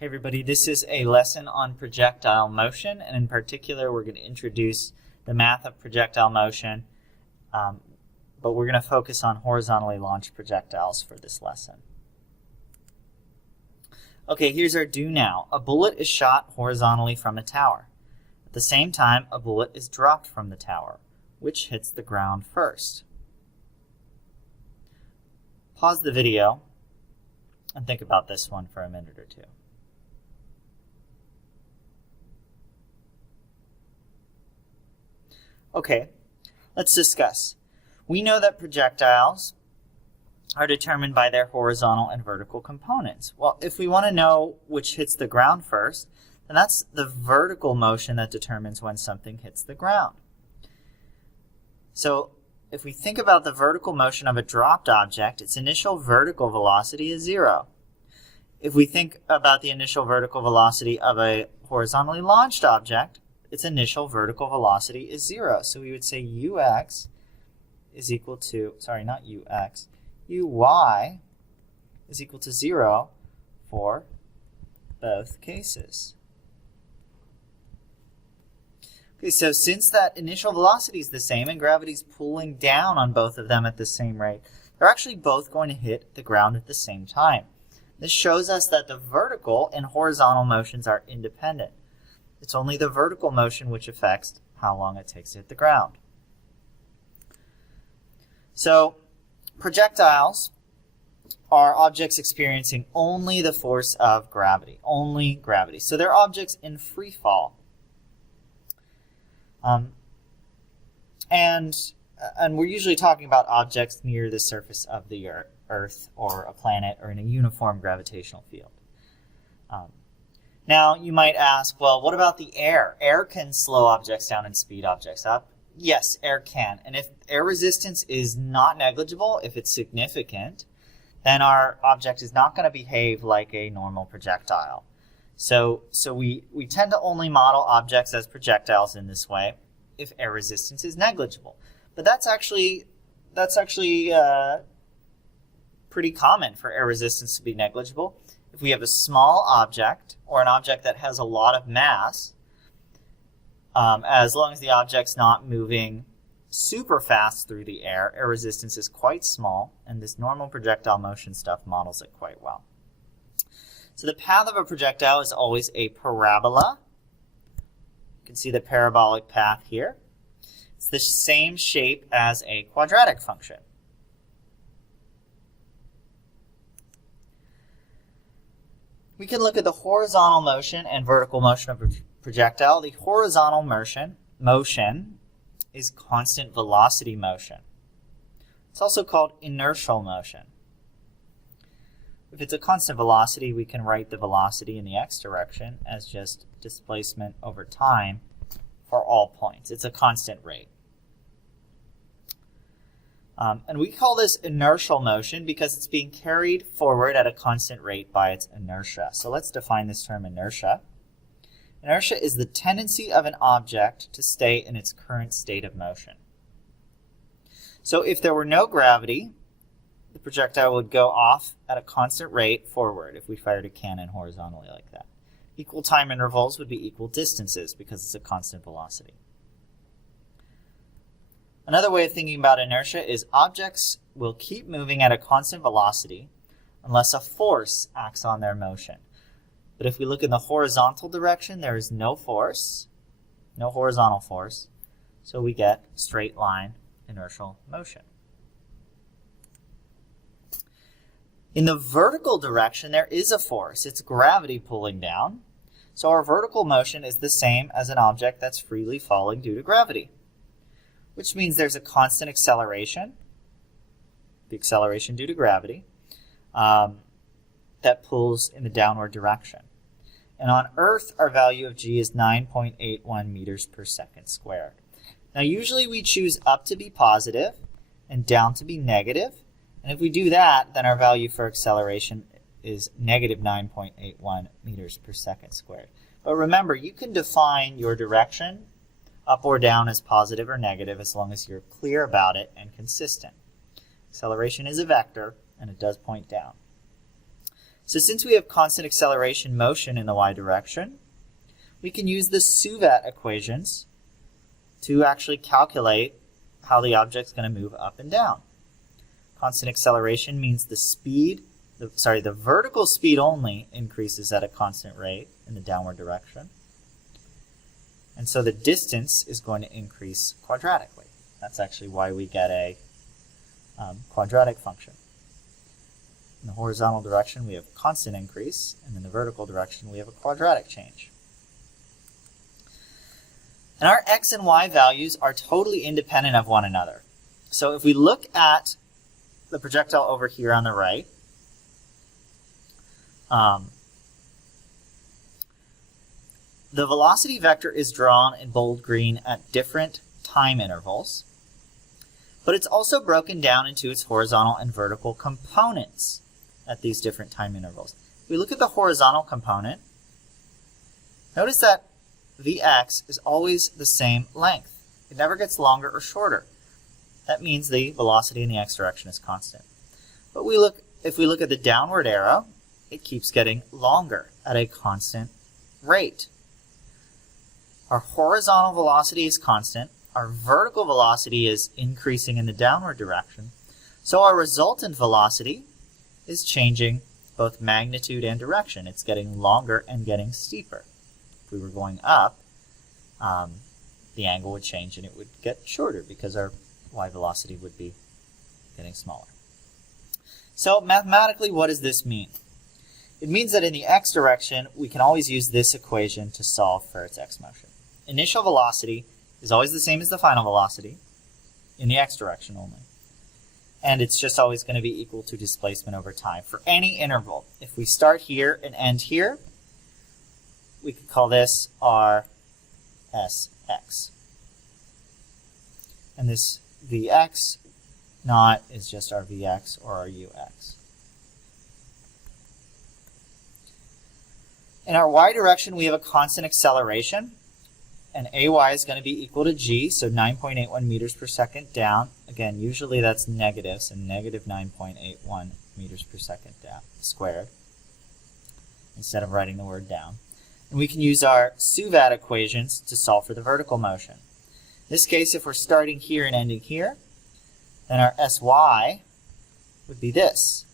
Hey everybody, this is a lesson on projectile motion, and in particular we're going to introduce the math of projectile motion, but we're going to focus on horizontally launched projectiles for this lesson. Okay, here's our do now. A bullet is shot horizontally from a tower. At the same time, a bullet is dropped from the tower. Which hits the ground first? Pause the video and think about this one for a minute or two. Okay, let's discuss. We know that projectiles are determined by their horizontal and vertical components. Well, if we want to know which hits the ground first, then that's the vertical motion that determines when something hits the ground. So if we think about the vertical motion of a dropped object, its initial vertical velocity is 0. If we think about the initial vertical velocity of a horizontally launched object, its initial vertical velocity is 0. So we would say ux is equal to, uy is equal to 0 for both cases. Okay, so since that initial velocity is the same and gravity is pulling down on both of them at the same rate, they're actually both going to hit the ground at the same time. This shows us that the vertical and horizontal motions are independent. It's only the vertical motion which affects how long it takes to hit the ground. So projectiles are objects experiencing only the force of gravity, only gravity. So they're objects in free fall. And we're usually talking about objects near the surface of the Earth or a planet or in a uniform gravitational field. Now, you might ask, well, what about the air? Air can slow objects down and speed objects up. Yes, air can. And if air resistance is not negligible, if it's significant, then our object is not going to behave like a normal projectile. So we tend to only model objects as projectiles in this way if air resistance is negligible. But that's actually pretty common for air resistance to be negligible. If we have a small object or an object that has a lot of mass, as long as the object's not moving super fast through the air, air resistance is quite small, and this normal projectile motion stuff models it quite well. So the path of a projectile is always a parabola. You can see the parabolic path here. It's the same shape as a quadratic function. We can look at the horizontal motion and vertical motion of a projectile. The horizontal motion is constant velocity motion. It's also called inertial motion. If it's a constant velocity, we can write the velocity in the x direction as just displacement over time for all points. It's a constant rate. And we call this inertial motion because it's being carried forward at a constant rate by its inertia. So let's define this term inertia. Inertia is the tendency of an object to stay in its current state of motion. So if there were no gravity, the projectile would go off at a constant rate forward if we fired a cannon horizontally like that. Equal time intervals would be equal distances because it's a constant velocity. Another way of thinking about inertia is objects will keep moving at a constant velocity unless a force acts on their motion. But if we look in the horizontal direction, there is no force, no horizontal force, so we get straight line inertial motion. In the vertical direction, there is a force. It's gravity pulling down. So our vertical motion is the same as an object that's freely falling due to gravity, which means there's a constant acceleration, the acceleration due to gravity, that pulls in the downward direction. And on Earth, our value of g is 9.81 meters per second squared. Now, usually we choose up to be positive and down to be negative. And if we do that, then our value for acceleration is negative 9.81 meters per second squared. But remember, you can define your direction up or down as positive or negative as long as you're clear about it and consistent. Acceleration is a vector, and it does point down. So since we have constant acceleration motion in the y direction, we can use the Suvat equations to actually calculate how the object's going to move up and down. Constant acceleration means the vertical speed only increases at a constant rate in the downward direction. And so the distance is going to increase quadratically. That's actually why we get a quadratic function. In the horizontal direction, we have constant increase, and in the vertical direction, we have a quadratic change. And our x and y values are totally independent of one another. So if we look at the projectile over here on the right, the velocity vector is drawn in bold green at different time intervals, but it's also broken down into its horizontal and vertical components at these different time intervals. If we look at the horizontal component, notice that Vx is always the same length. It never gets longer or shorter. That means the velocity in the x direction is constant. But if we look at the downward arrow, it keeps getting longer at a constant rate. Our horizontal velocity is constant. Our vertical velocity is increasing in the downward direction. So our resultant velocity is changing both magnitude and direction. It's getting longer and getting steeper. If we were going up, the angle would change and it would get shorter because our y velocity would be getting smaller. So mathematically, what does this mean? It means that in the x direction, we can always use this equation to solve for its x motion. Initial velocity is always the same as the final velocity in the x direction only. And it's just always going to be equal to displacement over time for any interval. If we start here and end here, we could call this our Sx. And this Vx naught is just our Vx or our Ux. In our y direction, we have a constant acceleration, and ay is going to be equal to g, so 9.81 meters per second down. Again, usually that's negative, so negative 9.81 meters per second down, squared, instead of writing the word down. And we can use our Suvat equations to solve for the vertical motion. In this case, if we're starting here and ending here, then our Sy would be this.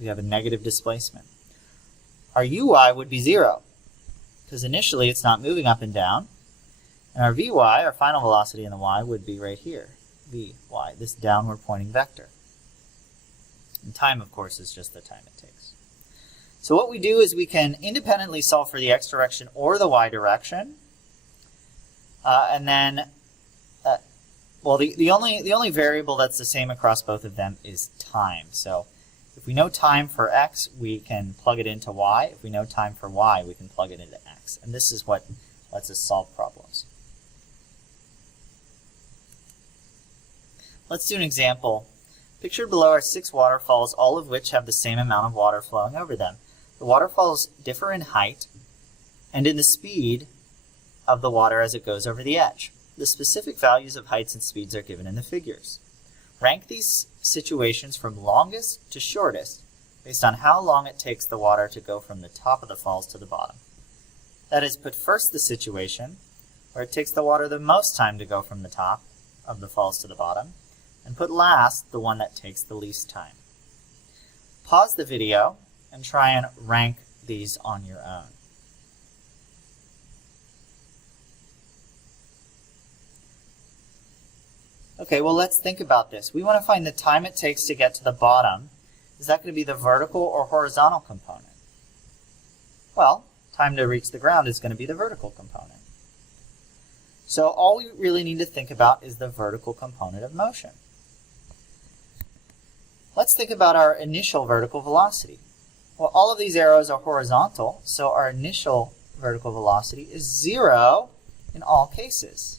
We have a negative displacement. Our Uy would be 0, because initially it's not moving up and down. And our Vy, our final velocity in the y, would be right here, Vy, this downward pointing vector. And time, of course, is just the time it takes. So what we do is we can independently solve for the x direction or the y direction. And then, the only variable that's the same across both of them is time. So if we know time for x, we can plug it into y. If we know time for y, we can plug it into x. And this is what lets us solve problems. Let's do an example. Pictured below are 6 waterfalls, all of which have the same amount of water flowing over them. The waterfalls differ in height and in the speed of the water as it goes over the edge. The specific values of heights and speeds are given in the figures. Rank these situations from longest to shortest based on how long it takes the water to go from the top of the falls to the bottom. That is, put first the situation where it takes the water the most time to go from the top of the falls to the bottom, and put last the one that takes the least time. Pause the video and try and rank these on your own. Okay, well, let's think about this. We want to find the time it takes to get to the bottom. Is that going to be the vertical or horizontal component? Well, time to reach the ground is going to be the vertical component. So all we really need to think about is the vertical component of motion. Let's think about our initial vertical velocity. Well, all of these arrows are horizontal, so our initial vertical velocity is 0 in all cases.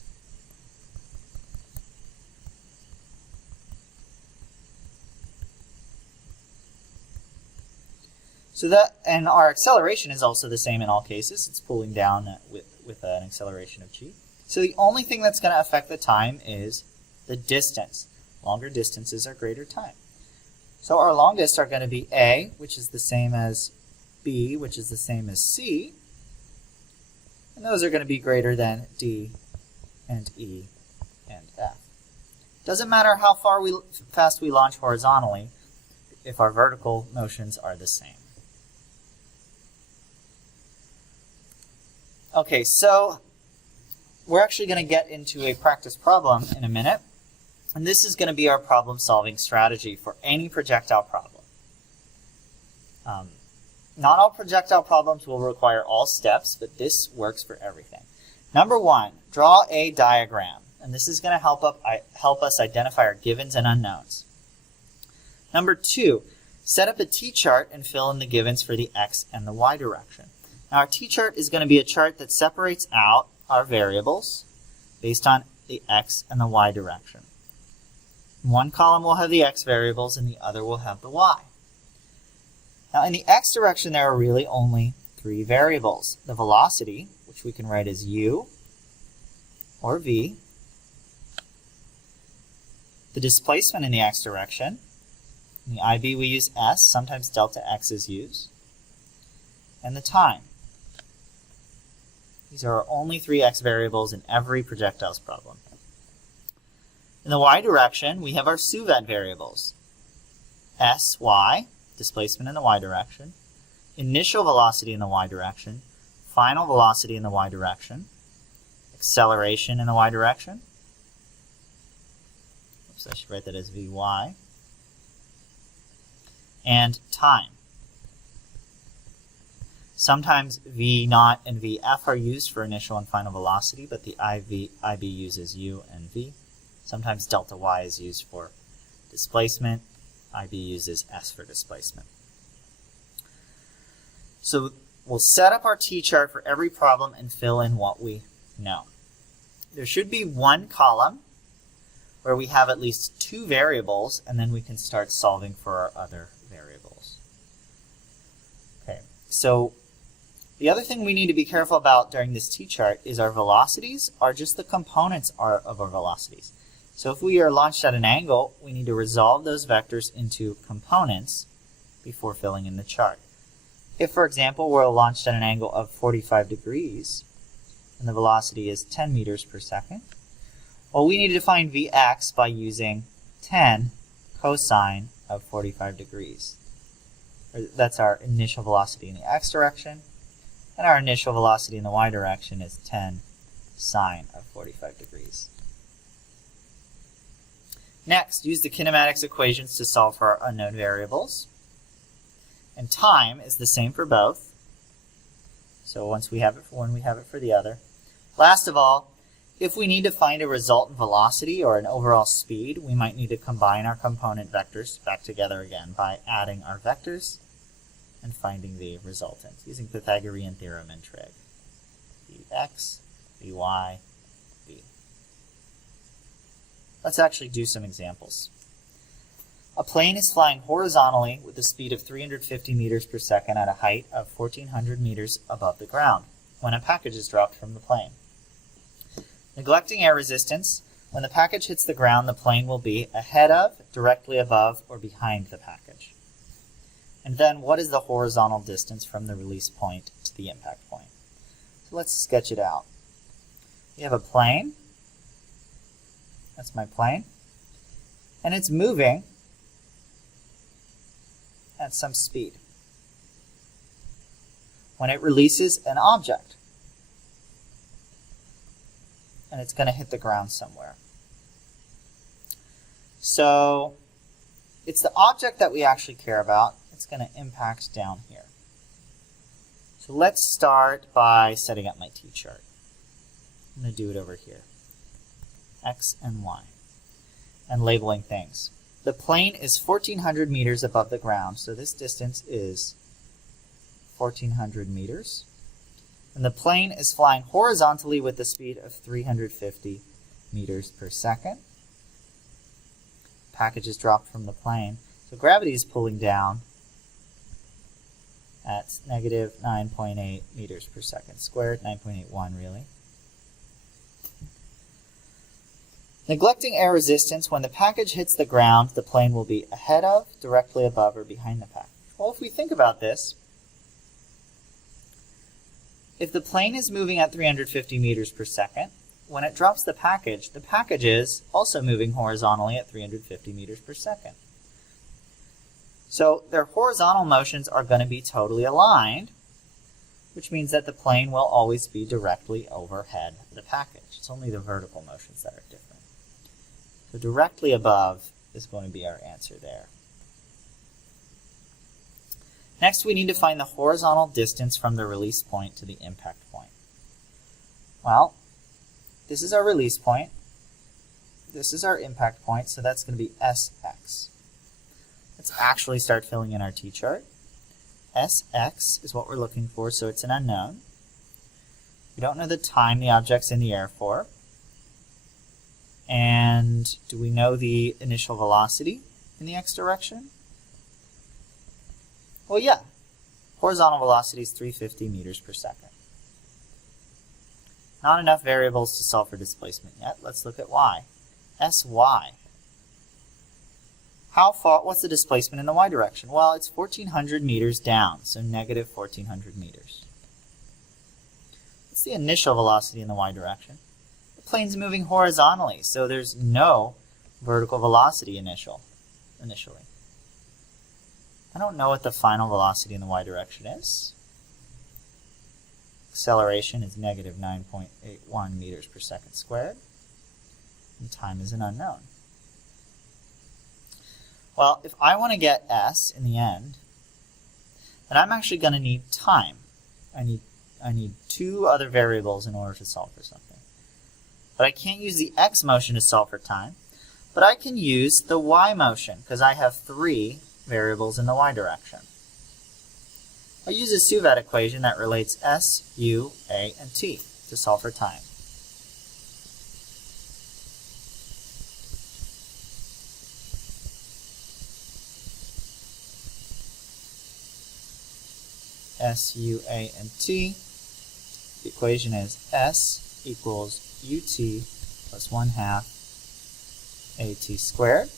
And our acceleration is also the same in all cases. It's pulling down with an acceleration of g. So the only thing that's going to affect the time is the distance. Longer distances are greater time. So our longest are going to be A, which is the same as B, which is the same as C. And those are going to be greater than D and E and F. Doesn't matter how fast we launch horizontally if our vertical motions are the same. Okay, so we're actually going to get into a practice problem in a minute. And this is going to be our problem-solving strategy for any projectile problem. Not all projectile problems will require all steps, but this works for everything. Number 1, draw a diagram. And this is going to help us identify our givens and unknowns. Number 2, set up a t-chart and fill in the givens for the x and the y direction. Now our t-chart is going to be a chart that separates out our variables based on the x and the y direction. One column will have the x variables and the other will have the y. Now in the x direction there are really only 3 variables. The velocity, which we can write as u or v. The displacement in the x direction. In the IB we use s, sometimes delta x is used. And the time. These are our only 3 x variables in every projectiles problem. In the y direction, we have our suvet variables. Sy, displacement in the y direction, initial velocity in the y direction, final velocity in the y direction, acceleration in the y direction. Oops, I should write that as Vy. And time. Sometimes V0 and Vf are used for initial and final velocity, but the IB uses U and V. Sometimes delta y is used for displacement. IB uses S for displacement. So we'll set up our t-chart for every problem and fill in what we know. There should be one column where we have at least 2 variables, and then we can start solving for our other variables. Okay, so the other thing we need to be careful about during this t-chart is our velocities are just the components of our velocities. So if we are launched at an angle, we need to resolve those vectors into components before filling in the chart. If, for example, we're launched at an angle of 45 degrees, and the velocity is 10 meters per second, well, we need to find Vx by using 10 cosine of 45 degrees. That's our initial velocity in the x direction, and our initial velocity in the y direction is 10 sine of 45 degrees. Next, use the kinematics equations to solve for our unknown variables. And time is the same for both. So once we have it for one, we have it for the other. Last of all, if we need to find a resultant velocity or an overall speed, we might need to combine our component vectors back together again by adding our vectors and finding the resultant using Pythagorean theorem and trig. Vx, Vy, V. Let's actually do some examples. A plane is flying horizontally with a speed of 350 meters per second at a height of 1,400 meters above the ground when a package is dropped from the plane. Neglecting air resistance, when the package hits the ground, the plane will be ahead of, directly above, or behind the package. And then, what is the horizontal distance from the release point to the impact point? So let's sketch it out. We have a plane. That's my plane. And it's moving at some speed when it releases an object. And it's going to hit the ground somewhere. So it's the object that we actually care about. It's going to impact down here. So let's start by setting up my t-chart. I'm going to do it over here. X and Y. And labeling things. The plane is 1,400 meters above the ground, so this distance is 1,400 meters. And the plane is flying horizontally with a speed of 350 meters per second. Package is dropped from the plane. So gravity is pulling down at negative 9.8 meters per second squared, 9.81 really. Neglecting air resistance, when the package hits the ground, the plane will be ahead of, directly above, or behind the package. Well, if we think about this, if the plane is moving at 350 meters per second, when it drops the package is also moving horizontally at 350 meters per second. So their horizontal motions are going to be totally aligned, which means that the plane will always be directly overhead the package. It's only the vertical motions that are different. So directly above is going to be our answer there. Next, we need to find the horizontal distance from the release point to the impact point. Well, this is our release point. This is our impact point, so that's going to be Sx. Let's actually start filling in our t-chart. Sx is what we're looking for, so it's an unknown. We don't know the time the object's in the air for. And do we know the initial velocity in the x direction? Well, yeah. Horizontal velocity is 350 meters per second. Not enough variables to solve for displacement yet. Let's look at y. Sy. How far, what's the displacement in the y direction? Well, it's 1,400 meters down, so negative 1,400 meters. What's the initial velocity in the y direction? The plane's moving horizontally, so there's no vertical velocity initially. I don't know what the final velocity in the y direction is. Acceleration is negative 9.81 meters per second squared. And time is an unknown. Well, if I want to get s in the end, then I'm actually going to need time. I need two other variables in order to solve for something. But I can't use the x motion to solve for time. But I can use the y motion, because I have three variables in the y direction. I'll use a Suvat equation that relates s, u, a, and t to solve for time. S, U, A, and T. The equation is S equals UT plus 1/2 AT squared.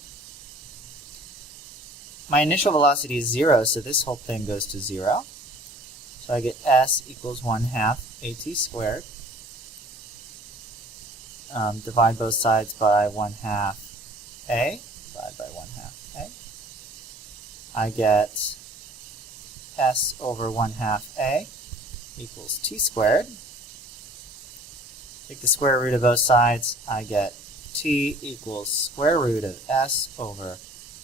My initial velocity is 0, so this whole thing goes to 0. So I get S equals 1/2 AT squared. Divide both sides by 1/2 A. Divide by 1/2 A. I get S over 1/2 A equals T squared. Take the square root of both sides. I get T equals square root of S over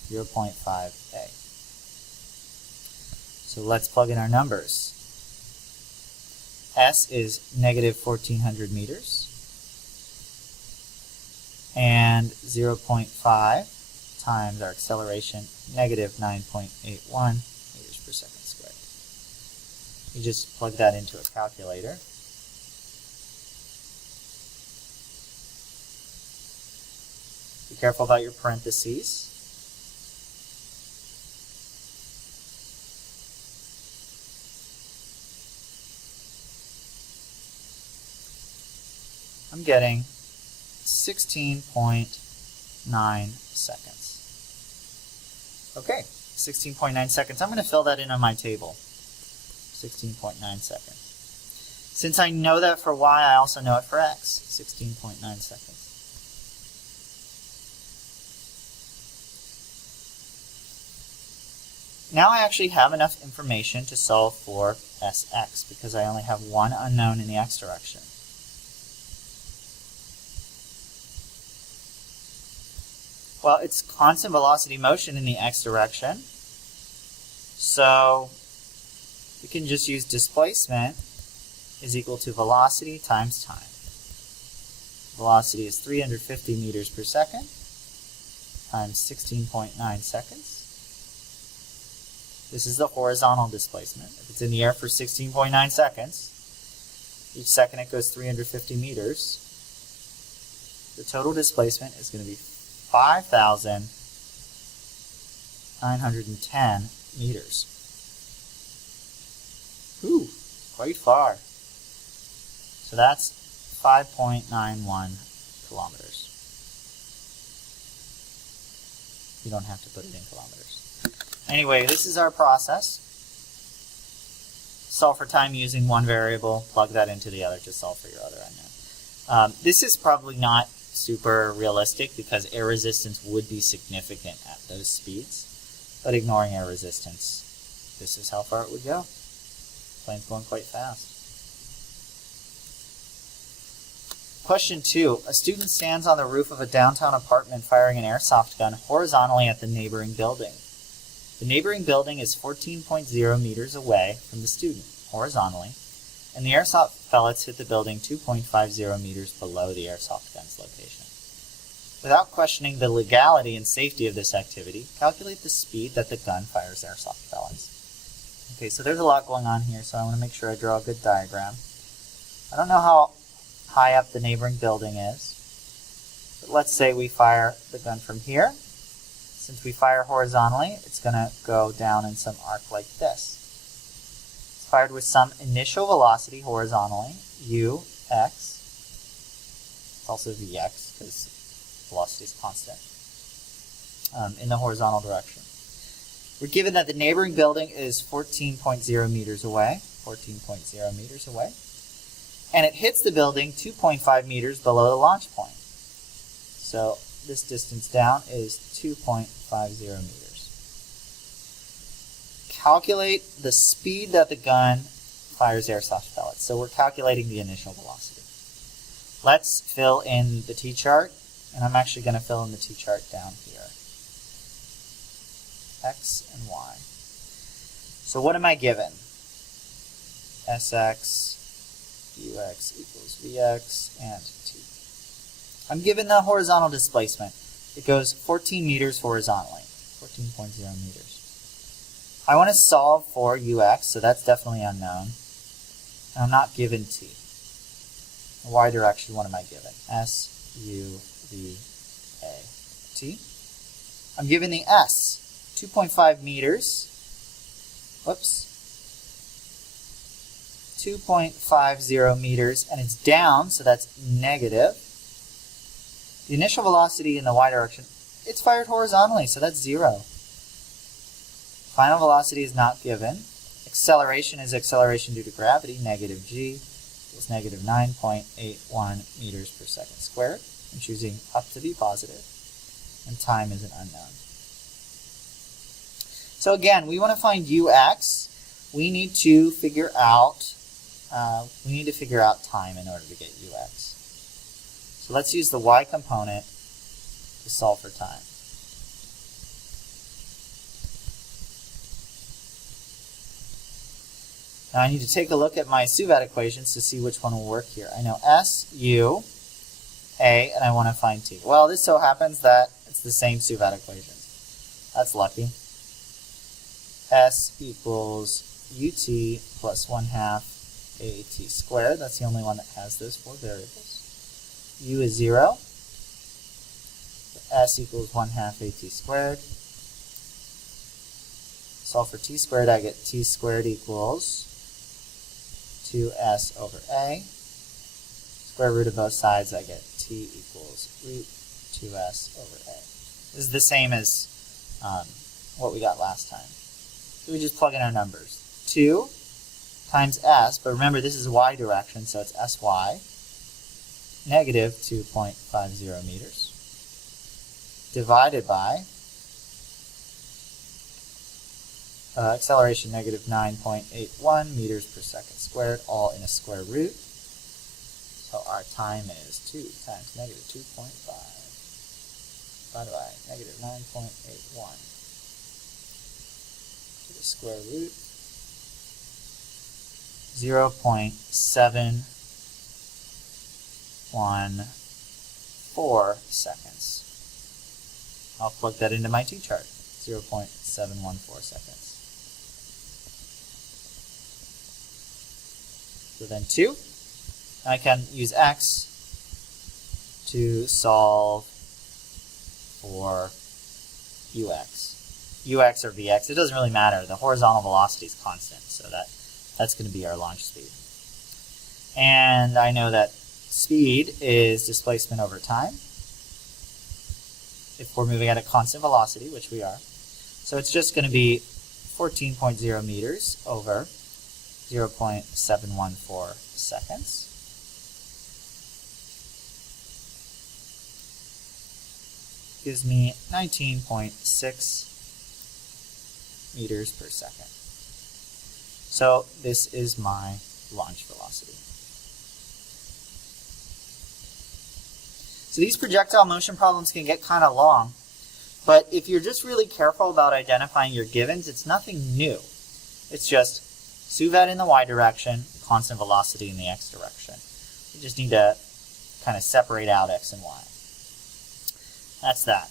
0.5 A. So let's plug in our numbers. S is negative 1,400 meters. And 0.5 times our acceleration, negative 9.81 meters per second squared. You just plug that into a calculator. Be careful about your parentheses. I'm getting 16.9 seconds. Okay, 16.9 seconds. I'm going to fill that in on my table. 16.9 seconds. Since I know that for y, I also know it for x. 16.9 seconds. Now I actually have enough information to solve for Sx because I only have one unknown in the x direction. Well, it's constant velocity motion in the x direction, so we can just use displacement is equal to velocity times time. Velocity is 350 meters per second times 16.9 seconds. This is the horizontal displacement. If it's in the air for 16.9 seconds, each second it goes 350 meters. The total displacement is going to be 5,910 meters. Ooh, quite far. So that's 5.91 kilometers. You don't have to put it in kilometers. Anyway, this is our process. Solve for time using one variable, plug that into the other to solve for your other unknown. This is probably not super realistic because air resistance would be significant at those speeds, but ignoring air resistance, this is how far it would go. Plane's going quite fast. Question 2. A student stands on the roof of a downtown apartment firing an airsoft gun horizontally at the neighboring building. The neighboring building is 14.0 meters away from the student, horizontally, and the airsoft pellets hit the building 2.50 meters below the airsoft gun's location. Without questioning the legality and safety of this activity, calculate the speed that the gun fires airsoft pellets. Okay, so there's a lot going on here, so I want to make sure I draw a good diagram. I don't know how high up the neighboring building is, but let's say we fire the gun from here. Since we fire horizontally, it's going to go down in some arc like this. It's fired with some initial velocity horizontally, ux. It's also vx because velocity is constant in the horizontal direction. We're given that the neighboring building is 14.0 meters away, and it hits the building 2.5 meters below the launch point. So this distance down is 2.50 meters. Calculate the speed that the gun fires airsoft pellets. So we're calculating the initial velocity. Let's fill in the t-chart, and I'm actually going to fill in the t-chart down here. X and Y. So what am I given? Sx, Ux equals Vx, and T. I'm given the horizontal displacement. It goes 14 meters horizontally, 14.0 meters. I want to solve for Ux, so that's definitely unknown. And I'm not given T. The Y direction, what am I given? S, U, V, A, T. I'm given the S, 2.5 meters. Whoops. 2.50 meters, and it's down, so that's negative. The initial velocity in the y direction, it's fired horizontally, so that's 0. Final velocity is not given. Acceleration is acceleration due to gravity, negative g, equals negative 9.81 meters per second squared. I'm choosing up to be positive, and time is an unknown. So again, we want to find ux. We need to figure out time in order to get ux. So let's use the y component to solve for time. Now I need to take a look at my Suvat equations to see which one will work here. I know S, U, A, and I want to find T. Well, this so happens that it's the same Suvat equations. That's lucky. S equals ut plus 1/2 AT squared. That's the only one that has those 4 variables. U is 0. S equals 1/2 AT squared. Solve for T squared, I get T squared equals 2S over A. Square root of both sides, I get T equals root 2S over A. This is the same as what we got last time. So we just plug in our numbers. 2 times S, but remember this is y direction, so it's SY, negative 2.50 meters, divided by acceleration negative 9.81 meters per second squared, all in a square root. So our time is 2 times negative 2.5 divided by negative 9.81 to the square root. 0.714 seconds. I'll plug that into my t-chart. 0.714 seconds. So then 2. I can use x to solve for ux. Ux or vx, it doesn't really matter. The horizontal velocity is constant, so that's going to be our launch speed. And I know that speed is displacement over time. if we're moving at a constant velocity, which we are. So it's just going to be 14.0 meters over 0.714 seconds. Gives me 19.6 meters per second. So this is my launch velocity. So these projectile motion problems can get kind of long, but if you're just really careful about identifying your givens, it's nothing new. It's just suvat in the y direction, constant velocity in the x direction. You just need to kind of separate out x and y. That's that.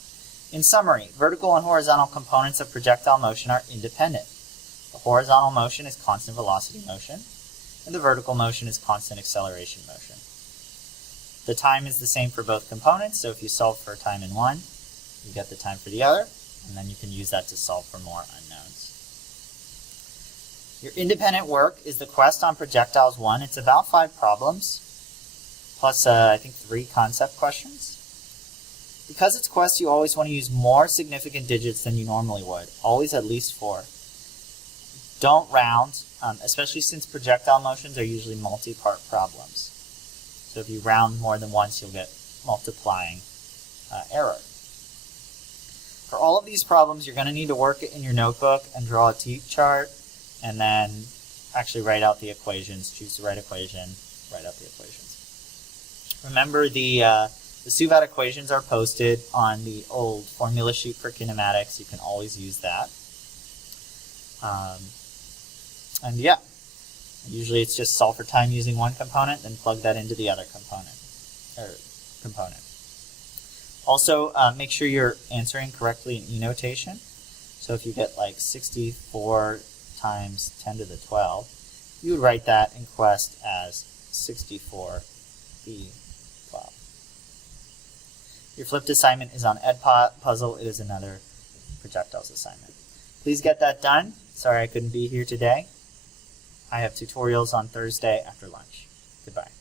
In summary, vertical and horizontal components of projectile motion are independent. The horizontal motion is constant velocity motion, and the vertical motion is constant acceleration motion. The time is the same for both components, so if you solve for time in one, you get the time for the other, and then you can use that to solve for more unknowns. Your independent work is the quest on Projectiles 1. It's about 5 problems, plus I think 3 concept questions. Because it's quest, you always want to use more significant digits than you normally would, always at least 4. Don't round, especially since projectile motions are usually multi-part problems. So if you round more than once, you'll get multiplying error. For all of these problems, you're going to need to work it in your notebook and draw a T-chart, and then actually write out the equations, choose the right equation, write out the equations. Remember, the suvat equations are posted on the old formula sheet for kinematics. You can always use that. And yeah, usually it's just solve for time using one component, then plug that into the other component. Also, make sure you're answering correctly in e-notation. So if you get like 64 times 10 to the 12, you would write that in quest as 64e12. Your flipped assignment is on Edpuzzle. It is another projectiles assignment. Please get that done. Sorry I couldn't be here today. I have tutorials on Thursday after lunch. Goodbye.